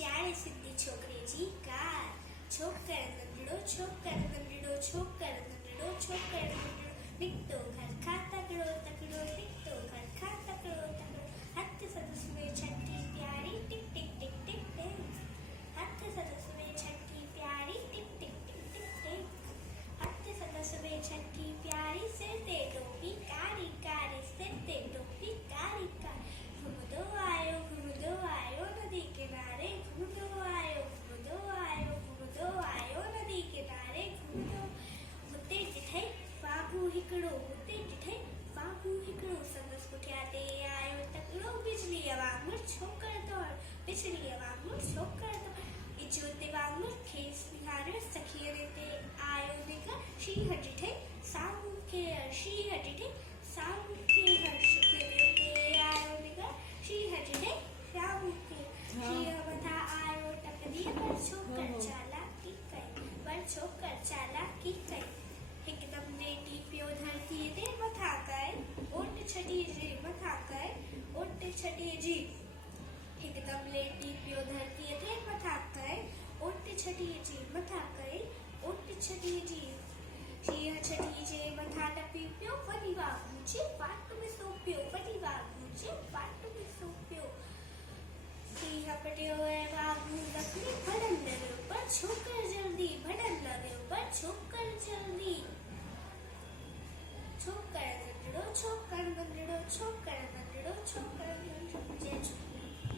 ત્યારે સીધી છોકરીજી કાર છોકર નંદડો છોકર નંદડો છોકર નંદડો છોકર નંદડો નીકતો ઘર ખા તકડો તકડો નીકતો ઘર ખા તકડો તકડો હાથ સરસ મે છઠ્ઠી પ્યારી ટિક ટિક ટિક ટિક ટિક હાથ સરસ મે છઠ્ઠી પ્યારી ટિક ટિક ટિક ટિક ટિક હાથ સરસ મે છઠ્ઠી પ્યારી સિર તે ટોપી કાળી કાળી સિર તે ટોપી કાળી કાળી ઘૂમતો આયો નદી કિનારે ઘૂમતો આયો નદી કિનારે ઘૂમતો हुते ॾिठई बाबू हिकिड़ो संदसि पुठियां ते आयो तकिड़ो बिजलीअ वांगुरु छोकिर दौड़ बिजलीअ वांगुरु छोकिर दौड़ इजो ते वांगुरु खेसि निहारियो सखीअ ते आयो निकर शींहं ॾिठई साम्हूं खे हर्ष ते आयो निकर शींहं ॾिठई साम्हूं खे शींहं मथां आयो टकरी पर छोकिर चालाकी कई हिकदमि लेटी पियो धरतीअ ते मथां कर ओट छॾी जी हिकदमि लेटी पियो धरतीअ ते मथां कर ओट छॾी जी शींहं छॾी जे मथां टपी पियो वरी वाघू जे वाट में सो पियो शींहं पटियो ऐं वाघू